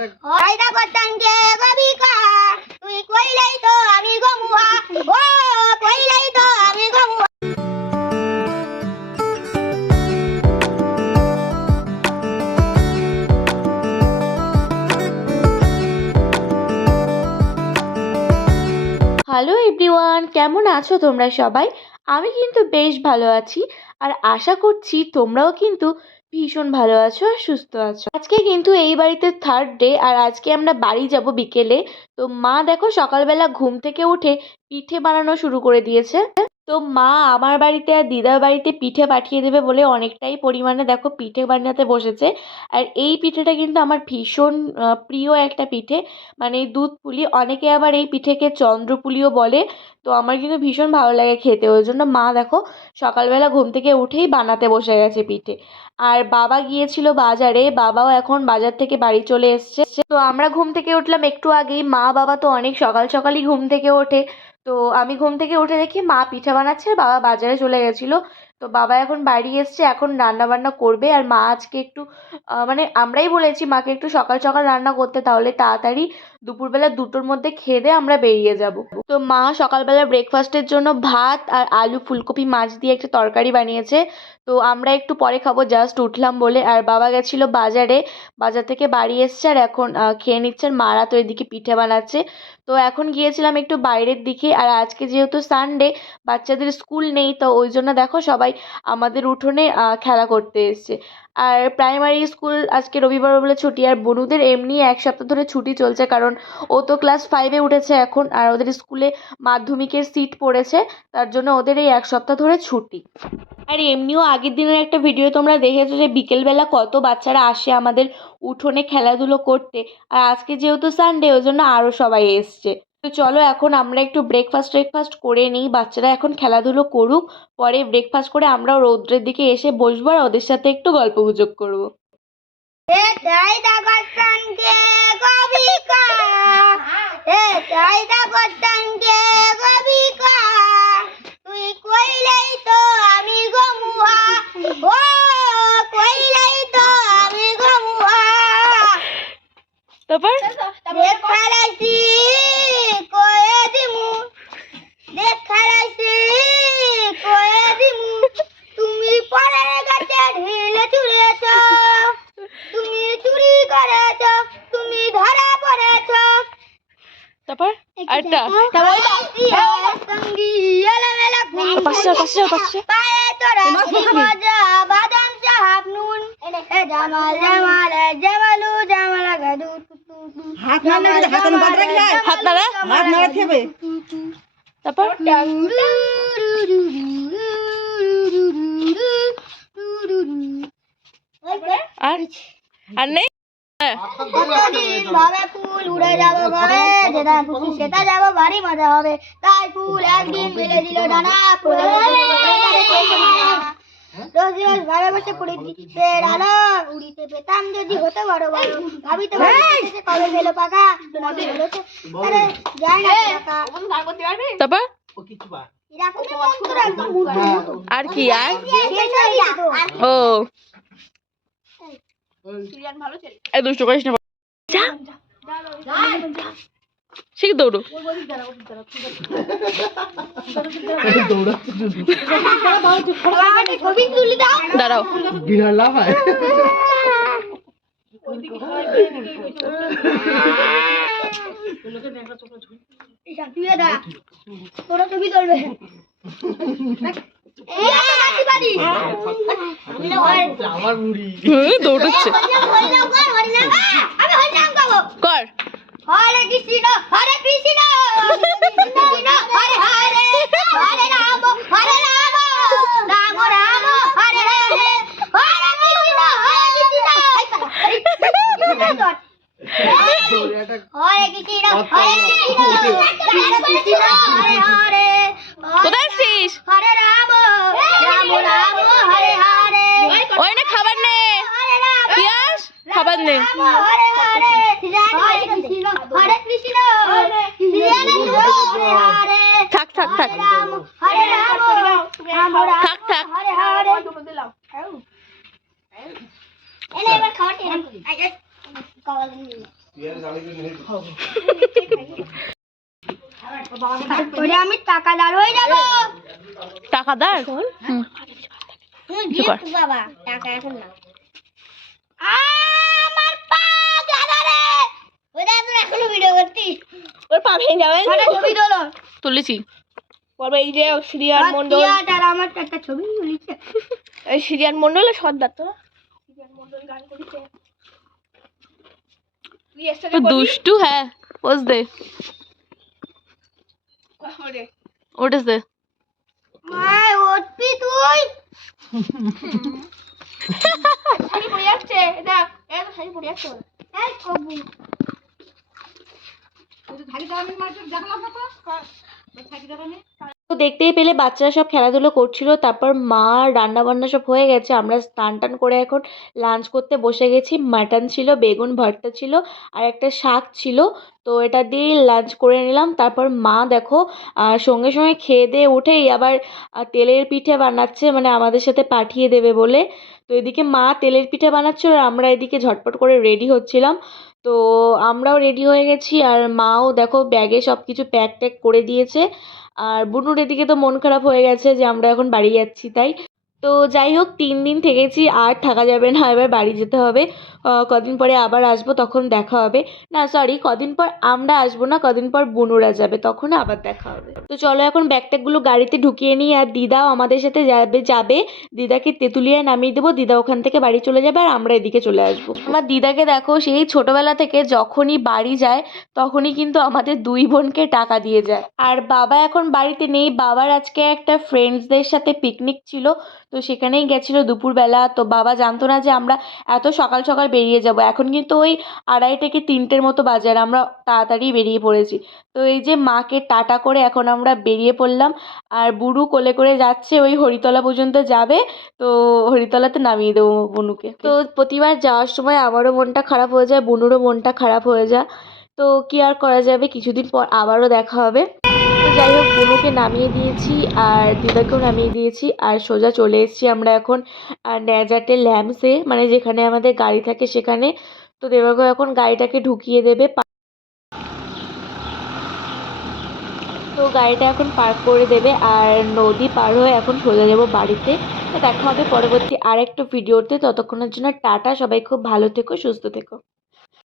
হয়দা করতাম যে কবিকা তুই কইলেই তো আমি গমুয়া ও কইলেই তো আমি গমুয়া। হ্যালো এভরিওয়ান, কেমন আছো তোমরা সবাই? আমি কিন্তু বেশ ভালো আছি আর আশা করছি তোমরাও কিন্তু ভীষণ ভালো আছো আর সুস্থ আছো। আজকে কিন্তু এই বাড়িতে থার্ড ডে আর আজকে আমরা বাড়ি যাব বিকেলে। তো মা দেখো সকালবেলা ঘুম থেকে উঠে পিঠে বানানো শুরু করে দিয়েছে। তো মা আমার বাড়িতে আর দিদার বাড়িতে পিঠে পাঠিয়ে দেবে বলে অনেকটাই পরিমাণে দেখো পিঠে বানাতে বসেছে। আর এই পিঠেটা কিন্তু আমার ভীষণ প্রিয় একটা পিঠে, মানে দুধ পুলি, অনেকে আবার এই পিঠেকে চন্দ্রপুলিও বলে। তো আমার কিন্তু ভীষণ ভালো লাগে খেতে, ওই জন্য মা দেখো সকালবেলা ঘুম থেকে উঠেই বানাতে বসে গেছে পিঠে। আর বাবা গিয়েছিল বাজারে, বাবাও এখন বাজার থেকে বাড়ি চলে এসছে। তো আমরা ঘুম থেকে উঠলাম একটু আগেই, মা বাবা তো অনেক সকাল সকালই ঘুম থেকে ওঠে। তো আমি ঘুম থেকে উঠে দেখি মা পিঠা বানাচ্ছে, বাবা বাজারে চলে গেছিলো। তো বাবা এখন বাড়ি এসছে, এখন রান্না বান্না করবে। আর মা আজকে একটু মানে আমরাই বলেছি মাকে একটু সকাল সকাল রান্না করতে, তাহলে তাড়াতাড়ি দুপুরবেলা 2টোর মধ্যে খেয়ে দিয়ে আমরা বেরিয়ে যাব। তো মা সকালবেলা ব্রেকফাস্টের জন্য ভাত আর আলু ফুলকপি মাছ দিয়ে একটা তরকারি বানিয়েছে। তো আমরা একটু পরে খাবো, জাস্ট উঠলাম বলে। আর বাবা গেছিলো বাজারে, বাজার থেকে বাড়ি এসছে আর এখন খেয়ে নিচ্ছে। আর মারা তো এদিকে পিঠে বানাচ্ছে। তো এখন গিয়েছিলাম একটু বাইরের দিকে। আর আজকে যেহেতু সানডে, বাচ্চাদের স্কুল নেই, তো ওই জন্য দেখো সবাই আমাদের উঠোনে খেলা করতে এসছে। আর প্রাইমারি স্কুল আজকে রবিবার বলে ছুটি, আর বনুদের এমনি 1 সপ্তাহ ধরে ছুটি চলছে, কারণ ও তো ক্লাস 5-এ উঠেছে এখন, আর ওদের স্কুলে মাধ্যমিকের সিট পড়েছে, তার জন্য ওদের এই 1 সপ্তাহ ধরে ছুটি। আর এমনিও আগের দিনের একটা ভিডিও তোমরা দেখেছো যে বিকেলবেলা কত বাচ্চারা আসে আমাদের উঠোনে খেলাধুলো করতে। আর আজকে যেহেতু সানডে, ওই জন্য আরও সবাই এসছে। তো চলো এখন আমরা একটু ব্রেকফাস্ট করে নিই, বাচ্চারা এখন খেলাধুলো করুক, পরে ব্রেকফাস্ট করে আমরাও রৌদ্রের দিকে এসে বসবো আর ওদের সাথে একটু গল্প গুজব করবো। হয়দা করতাম যে কবিকা হয়দা করতাম যে কবিকা তুই কইলেই তো আমি গমুয়া ও কইলেই তো আমি গমুয়া। তারপর দেখালাইছি কয়ে দিমু দেখালাইছি কয়ে দিমু তুমি পরের গাছে ঢিলে চুড়েছ, তুমি চুরি করেছ, তুমি ধরা পড়েছ। তারপর আরেকটা সঙ্গী এলোমেলো পাশে পায়ে তোরা মজা বাদাম চাহাব নুন এ জামাল জামাল জামালু জামালা গাদু হাত নাড়া থেবে। তারপর আর নেই। কতদিন ভাবে ফুল উড়ে যাবো ঘরে, যেটা খুশি সেটা যাবো বাড়ি, মজা হবে। তাই ফুল একদিন মেলে দিল ডানা, রোজ রোজ ঘরে বসে পড়ে দিতে আলো উড়িতে পেতাম যদি হতে বড় বড়, ভাবিতে ভাবিতে কবে গেল পাকা তোমাকে বলেছে আরে যাই না টাকা। তারপর এরকমই মন্ত্র একদম মুঠো আর কি আর ও এই দুষ্ট করিস না, শিখে দৌড়ো। দাঁড়াও বিড়াল লাফায়। তোরা ছবি তুলবে আমার মুড়ি দৌড়চ্ছে। কর হরে কৃষ্ণ হরে কৃষ্ণ হরে হরে হরে রাম রাম রাম হরে হরে হরে কৃষ্ণ হরে কৃষ্ণ হরে হরে কোথায় আছিস? হরে রাম রাম রাম হরে হরে ওই না খাবার নে, পিয়াস খাবার নে। হরে হরে হরে কৃষ্ণ হরে কৃষ্ণ হরে হরে থাক হরে রাম রাম রাম থাক হরে হরে। এলে এবার খাওয়াতে তারপরে আমি টাকাদার হয়ে যাব। টাকাদার গিফট বাবা, টাকা এখন না। আমার পা দাদা রে, ওটা তুই এখনো ভিডিও করছিস? ওর পা ভেঙে যাবে। কটা ছবি তোলো? তুলেছি। বলবো এই যে শ্রিয়ার মন্ডল, আর আমার একটা ছবি তুলেছে। এই শ্রিয়ার মন্ডলের সর্দার তো শ্রিয়ার মন্ডল গান করেছে। দুষ্টু, হ্যাঁ পোজ দে, ওটাস দে। মাই ওটপি তুই শাড়ি পরে যাচ্ছে, দেখ এত শাড়ি পরে যাচ্ছে। এই কবু তুই শাড়ি দাঁড়ানি মাঝে দেখলাম না তো শাড়ি দাঁড়ানি। তো দেখতেই পেলে বাচ্চারা সব খেলাধুলো করছিল, তারপর মা রান্না বান্না সব হয়ে গেছে, আমরা স্নান টান করে এখন লাঞ্চ করতে বসে গেছি। মাটন ছিল, বেগুন ভর্তা ছিল আর একটা শাক ছিল, তো এটা দিয়েই লাঞ্চ করে নিলাম। তারপর মা দেখো সঙ্গে সঙ্গে খেয়ে দিয়ে উঠেই আবার তেলের পিঠে বানাচ্ছে, মানে আমাদের সাথে পাঠিয়ে দেবে বলে। তো এদিকে মা তেলের পিঠে বানাচ্ছে আর আমরা এদিকে ঝটপট করে রেডি হচ্ছিলাম। তো আমরাও রেডি হয়ে গেছি আর মাও দেখো ব্যাগে সব কিছু প্যাক ট্যাক করে দিয়েছে। আর বুনুর এদিকে তো মন খারাপ হয়ে গেছে যে আমরা এখন বাড়ি যাচ্ছি তাই। তো যাই হোক 3 দিন থেকেছি, আর থাকা যাবে না, এবার বাড়ি যেতে হবে। কদিন পরে আবার আসবো, তখন দেখা হবে। না সরি, কদিন পর আমরা আসবো না, কদিন পর বুনুরা যাবে, তখন আবার দেখা হবে। তো চলো এখন ব্যাগ ট্যাগগুলো গাড়িতে ঢুকিয়ে নিই, আর দিদাও আমাদের সাথে যাবে। দিদাকে তেঁতুলিয়ায় নামিয়ে দেবো, দিদা ওখান থেকে বাড়ি চলে যাবে আর আমরা এদিকে চলে আসবো। আমার দিদাকে দেখো সেই ছোটবেলা থেকে যখনই বাড়ি যায় তখনই কিন্তু আমাদের 2 বোনকে টাকা দিয়ে যায়। আর বাবা এখন বাড়িতে নেই, বাবার আজকে একটা ফ্রেন্ডসদের সাথে পিকনিক ছিল, তো সেখানেই গেছিলো দুপুরবেলা। তো বাবা জানতো না যে আমরা এত সকাল সকাল বেরিয়ে যাব। এখন কিন্তু ওই 2:30 থেকে 3টের মতো বাজে আর আমরা তাড়াতাড়ি বেরিয়ে পড়েছি। তো এই যে মাকে টাটা করে এখন আমরা বেরিয়ে পড়লাম, আর বুড়ু কোলে করে যাচ্ছে, ওই হরিতলা পর্যন্ত যাবে, তো হরিতলাতে নামিয়ে দেবো বুনুকে। তো প্রতিবার যাওয়ার সময় আমারও মনটা খারাপ হয়ে যায়, বুনুরও মনটা খারাপ হয়ে যায়, তো কি আর করা যাবে, কিছুদিন পর আবারও দেখা হবে। তো যাই হোক বুনুকে নামিয়ে দিয়েছি আর দিদাকেও নামিয়ে দিয়েছি আর সোজা চলে এসেছি আমরা এখন ন্যাজাটে ল্যাম্পসে, মানে যেখানে আমাদের গাড়ি থাকে সেখানে। তো দেবাগো এখন গাড়িটাকে ঢুকিয়ে দেবে, তো গাড়িটা এখন পার্ক করে দেবে আর নদী পার হয়ে এখন সোজা যাবো বাড়িতে। তো দেখা হবে পরবর্তী আরেকটা ভিডিওতে, ততক্ষণের জন্য টাটা, সবাই খুব ভালো থেকো, সুস্থ থেকো।